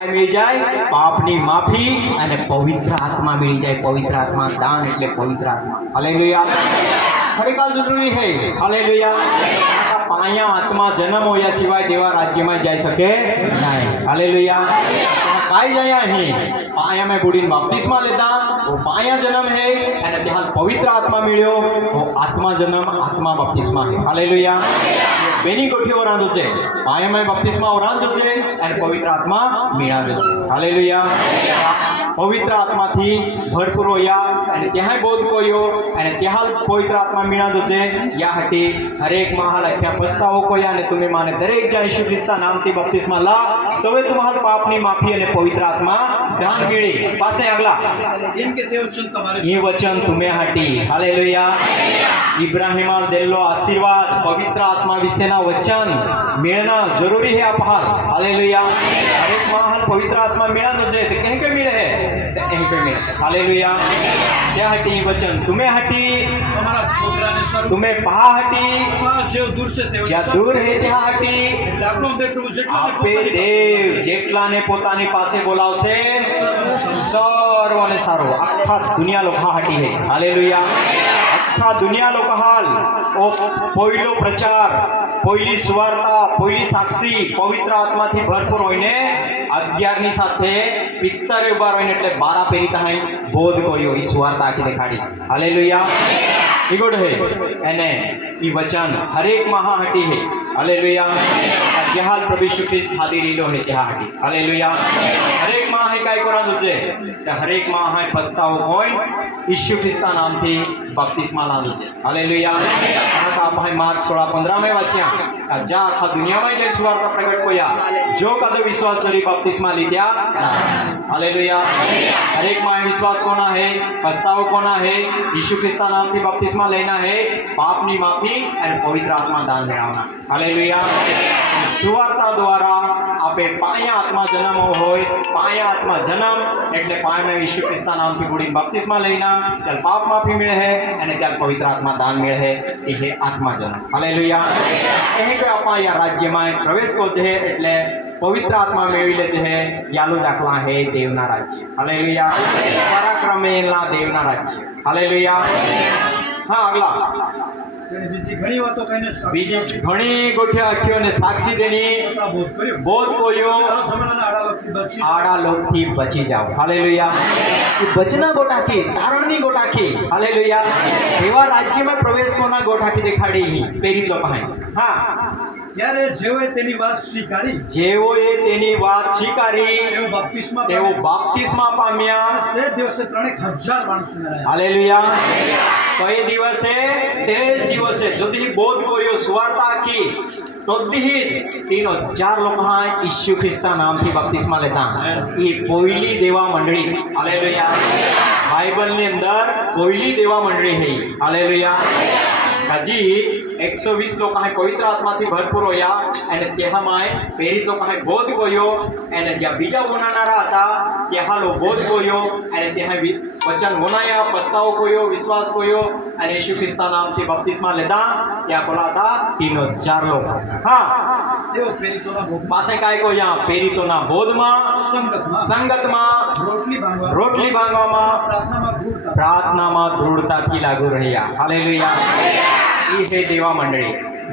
मिल जाए पापनी माफी અને પવિત્ર આત્મા मिल जाए। पवित्र आत्मा दान એટલે पवित्र आत्मा। हालेलुया। ખરેખર જરૂરી है। हालेलुया। પાયા આત્મા જન્મ હોયા સિવાય દેવા રાજ્યમાં જઈ શકે નહીં। हालेलुया। કાઈ જાય અહીં પાયામાં બુડીને બાપ્તિસ્મા લેતા वो પાયા જન્મ है અને ત્યાં પવિત્ર આત્મા મળ્યો वो આત્મા જન્મ આત્મા બાપ્તિસ્મા है। हालेलुया। બેની ગોઠીઓ રાંધો છે પાયામાં બાપ્તિસ્મા રાંધો છે અને પવિત્ર આત્મા મેળાવે છે। हालेलुया। પવિત્ર આત્માથી ભરપૂર હોયા અને ત્યાં બોધ કોયો અને ત્યાં પવિત્ર આત્મા મેળાવે છે। યા હટી હરેક મહાલ અખ્યા પસ્તાવો કોયા અને તમે માને દરેક જણ ઈસુ ખ્રિસ્તના નામથી બપ્તિસ્મા લા તોવે તમારા પાપની માફી અને પવિત્ર આત્મા દાન મેળી। પાસે આગલા इनके ते वचन तुम्हारे ये वचन तुम्हें हटी। हालेलुया। इब्राहिम देलो आशीर्वाद पवित्र आत्मा विषयना वचन मेळना जरूरी है अपहार। हालेलुया। हरेक महान पवित्र आत्मा मेळा तो जे कहीं पे मिले है कहीं पे मिले। हालेलुया। क्या हटी वचन तुम्हें हटी તમારા છોકરાને સર્વ तुम्हें पहा हटी જે દૂર છે તે જ્યાં દૂર હે ત્યાં હટી। એટલે આપણું દેખવું જેટલા આપે દેવ જેટલાને પોતાની પાસે બોલાવશે સર્વને સારો આખા દુનિયા લોકો હાટી હે। હાલેલુયા। આખા દુનિયા લોકો હાલ ઓ પહેલો પ્રચાર પહેલી સુવાર્તા પહેલી સાક્ષી પવિત્ર આત્માથી ભરપૂર હોઈને 11 ની સાથે પિત્તરે ઉભા રહીને એટલે 12 પેરી કહાઈ બોધ કોયો ઈ સુવાર્તા આખી દેખાડી। હાલેલુયા। ઈ ગુડ હે એને ઈ વચન હરેક મહા હટી હે। हालेलुया। जहाल प्रभु यीशु ख्रिस्त हादी रीलो है त्या हटी। हालेलुया। हरेक मां है काय करा दुजे त्या हरेक मां है पछताओ कोई यीशु ख्रिस्ता नाम थी बपतिस्मा ला दुजे। हालेलुया। का भाई मार्क 16:15 में वाच्या जा आखा दुनिया में जे सुवार्ता प्रगट कोया जो कदो विश्वास करी बपतिस्मा लीध्या। हालेलुया। हरेक मां विश्वास कोना है पछताओ कोना है यीशु ख्रिस्ता नाम थी बपतिस्मा लेना है पापनी माफी और पवित्र आत्मा दान मेळवना। हालेलुया। सुवार्ता द्वारा आपे पाया आत्मा जन्म होय पाया आत्मा जन्म એટલે પાયામાં ઈસુ ખ્રિસ્તના નામથી બુડી બપ્તિસ્મા લઈના ત્યારે પાપ માફી મળે છે અને ત્યારે પવિત્ર આત્મા દાન મળે છે એ છે આત્મા જન્મ। હાલેલુયા। એ કે આપા યા રાજ્યમાં પ્રવેશ કરો છે એટલે પવિત્ર આત્મા મેળવી લે છે યાલો દાખલા है દેવના રાજ્ય। હાલેલુયા। પરાક્રમેલા દેવના રાજ્ય। હાલેલુયા। હા આગલા બીજી ઘણી વાતો કહીને બીજી ઘણી ગોઠ્યા આખ્યોને સાક્ષી દેની બોધ કર્યો બોધ કોયો આ સમયના આડા વખતે બચી આડા લોકથી બચી જાઓ। હાલેલુયા। એ બચના ગોટાકી તારણની ગોટાકી। હાલેલુયા। એવા રાજ્યમાં પ્રવેશ કોના ગોટાકી દેખાડી પેરી તો કહે। હા ત્યારે જેઓએ તેની વાત સ્વીકારી જેઓએ તેની વાત સ્વીકારી તેઓ બપ્તિસ્મા બાપ્તિસ્મા પામ્યા તે દિવસે 3000 માણસો મર્યા। હાલેલુયા। કઈ દિવસે તે જ દિવસે যদি બોધ કોયો સુવાર્તા આખી તોથી 3000 લોકો હા ઈસુ ખ્રિસ્તના નામથી બપ્તિસ્મા લેતા એ કોઈલી દેવા મંડળી। હાલેલુયા। બાઇબલની અંદર કોઈલી દેવા મંડળી હે। હાલેલુયા। હજી 120 લોકો હા પવિત્ર આત્માથી ભરપૂર હોયા અને તેમાં પેરી લોકો હા બોધ કોયો અને જ્યાં બીજા ઓનાનારા હતા ત્યાં લો બોધ કોયો અને ત્યાં વચન વનાયા પસ્તાવો કોયો વિશ્વાસ કોયો અને ઈસુ ખ્રિસ્તના નામથી બપ્તિસ્મા લેતા ત્યાં કોલા હતા 3000 લોકો। હા તેઓ પ્રેરિતોના ભોગમાં પાસે કાય કોયા પેરીતોના બોધમાં સંગતમાં રોટલી ભાંગવામાં પ્રાર્થનામાં દૃઢતાથી લાગુ રહ્યા। हालेलुया। ये है देवा मंडली।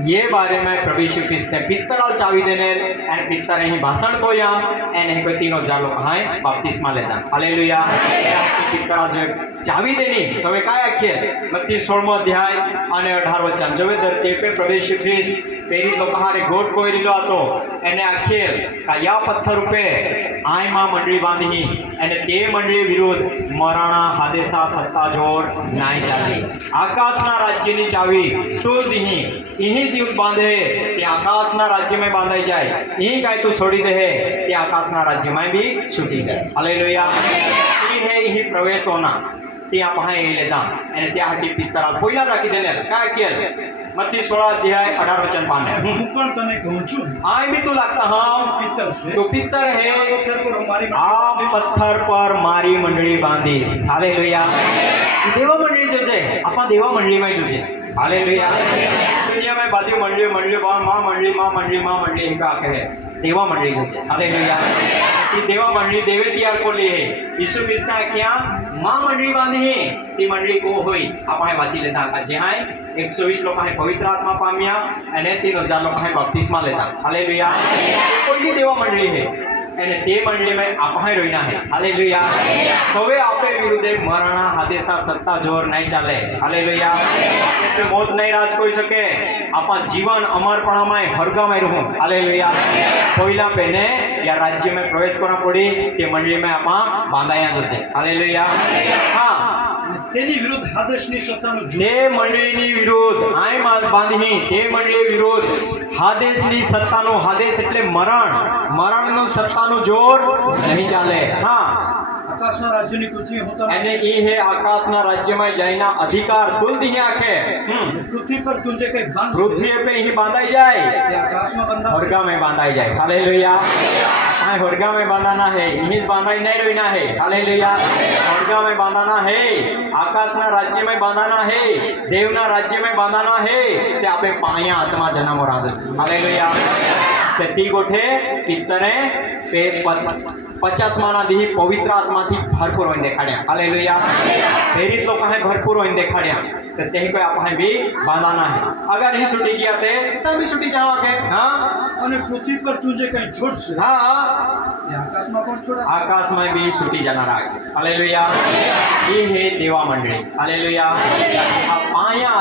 ये बारे में प्रभु यीशु ख्रिस्त ने पित्तराल चावी देने एंड पित्तर ही भाषण को या एंड कोई 3000 लोग हैं बपतिस्मा लेता। हालेलुया। पित्तराल जो चावी देनी तो वे काय आखे मत्ती 16 अध्याय અને 18 વચન જોવે ધરતી पे प्रभु यीशु ख्रिस्त પેરી લોકો હારે ગોટ કોઈ રીલો હતો એને આખેર કયા પથ્થર રૂપે આય માં મંડળી બાંધી અને તે મંડળી વિરુદ્ધ મરાણા હાદેસા સત્તા જોર નાઈ ચાલી। આકાશના રાજ્યની ચાવી તું દીહી इही जीव बांधे ते आकाशना राज्य में बांधाई जाए यही काय तू छोड़ी दे ते आकाशना राज्य में भी छूटी जाए। हालेलुया। ये है यही प्रवेश होना त्या पहाय लेता અને त्या हटी पित्तराल पहिला राखी देने काय केल मत्ती 16 अध्याय 18 वचन पाने હું પણ તને કહું છું आय भी तू लगता हाँ પિત્તર છે तो पित्तर है પથ્થર પર મારી आप पत्थर पर मारी मंडली बांधी। हालेलुया। देवा मंडली जो છે આપા દેવા મંડળીમાં જ છે। हालेलुया। दुनिया में बाधी मंडली मां मंडली एक आखे है देवा मंडळी जसे हालेलुया ती देवा मंडळी देवे तयार कोली है यीशु ख्रिस्ता क्या मां मंडळी बांधी है ती मंडळी को होई આપણે વાંચી લેતા હતા જે હાય 120 લોકો હે પવિત્ર આત્મા પામ્યા અને 3000 લોકો હે બપ્તિસ્મા લેતા હાલેલુયા કોઈ દેવા મંડળી હે અને તે મંડળીમાં આપણે રોઈના હે હાલેલુયા હવે આપણે વિરુદ્ધે મરણા આદેશા સત્તા જોર નહીં ચાલે હાલેલુયા એટલે મોત નહીં રાજ કોઈ શકે આપણા જીવન અમરપણામાં હરગામાં રહું હાલેલુયા કોઈલા પેને या राज्य में प्रवेश करना पड़ी તે મંડળીમાં આપણા બાંધાયા જશે હાલેલુયા હા તેની વિરુદ્ધ આદેશની સત્તાનો તે મંડળીની વિરુદ્ધ આય બાંધી તે મંડળી વિરુદ્ધ આદેશની સત્તાનો આદેશ એટલે મરણનું સત્તાનું જોર નહીં ચાલે હા આકાશના રાજ્યની કૃતિ હોતા એને એ હે આકાશના રાજ્યમાં જઈના અધિકાર તુલ દીને આખે પૃથ્વી પર તુંજે કઈ બાંધ પૃથ્વી पे ही बांधाई जाए તે આકાશમાં બંધા होरगा में बांधाई जाए हालेलुया हाँ होरगा में बांधाना है यही बांधाई नहीं रोना है हालेलुया होरगा में बांधाना है आकाशना राज्य में बांधाना है देवना राज्य में बांधाना है ते आपे पाया आत्मा जन्म और आदर्श हालेलुया ते ती गोठे પિત્તરે તે 50 માના દી પવિત્ર આત્માથી ભરપૂર હોઈને દેખાડ્યા હાલેલુયા પ્રેરિત લોકો હે ભરપૂર હોઈને દેખાડ્યા તો તે કોઈ આપણે भी बांधाना है अगर ही छूटी गया ते तब भी छूटी जावा के हाँ અને પૃથ્વી પર તુંજે કઈ છોડશે हाँ તે આકાશમાં કોણ છોડે आकाश में भी छूटी जाना हालेलुया ये है देवा मंडली हालेलुया पाया